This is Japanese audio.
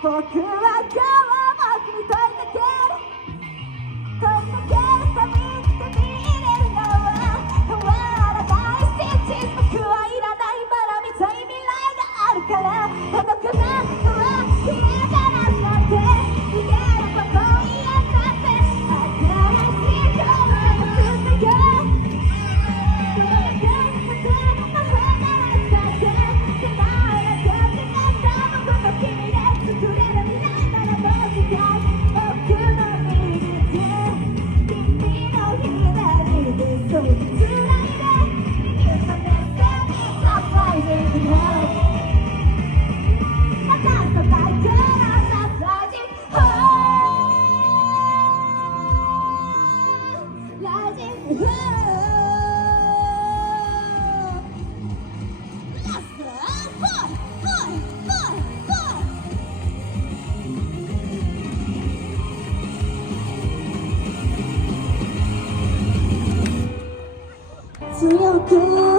僕は今日も君といたけど旅して見れるのは変わらないステージ僕はいらないまだ見たい未来があるから届かなくは消えたらなんて逃げること嫌だって新しい声を作ってよそれだけの方ならだって叶えなきゃってなった僕と君で作れる未来ならどうしたい僕の右手君の左手そうつないで今ねサプライズになるまた叩いてなサプライズライジング強く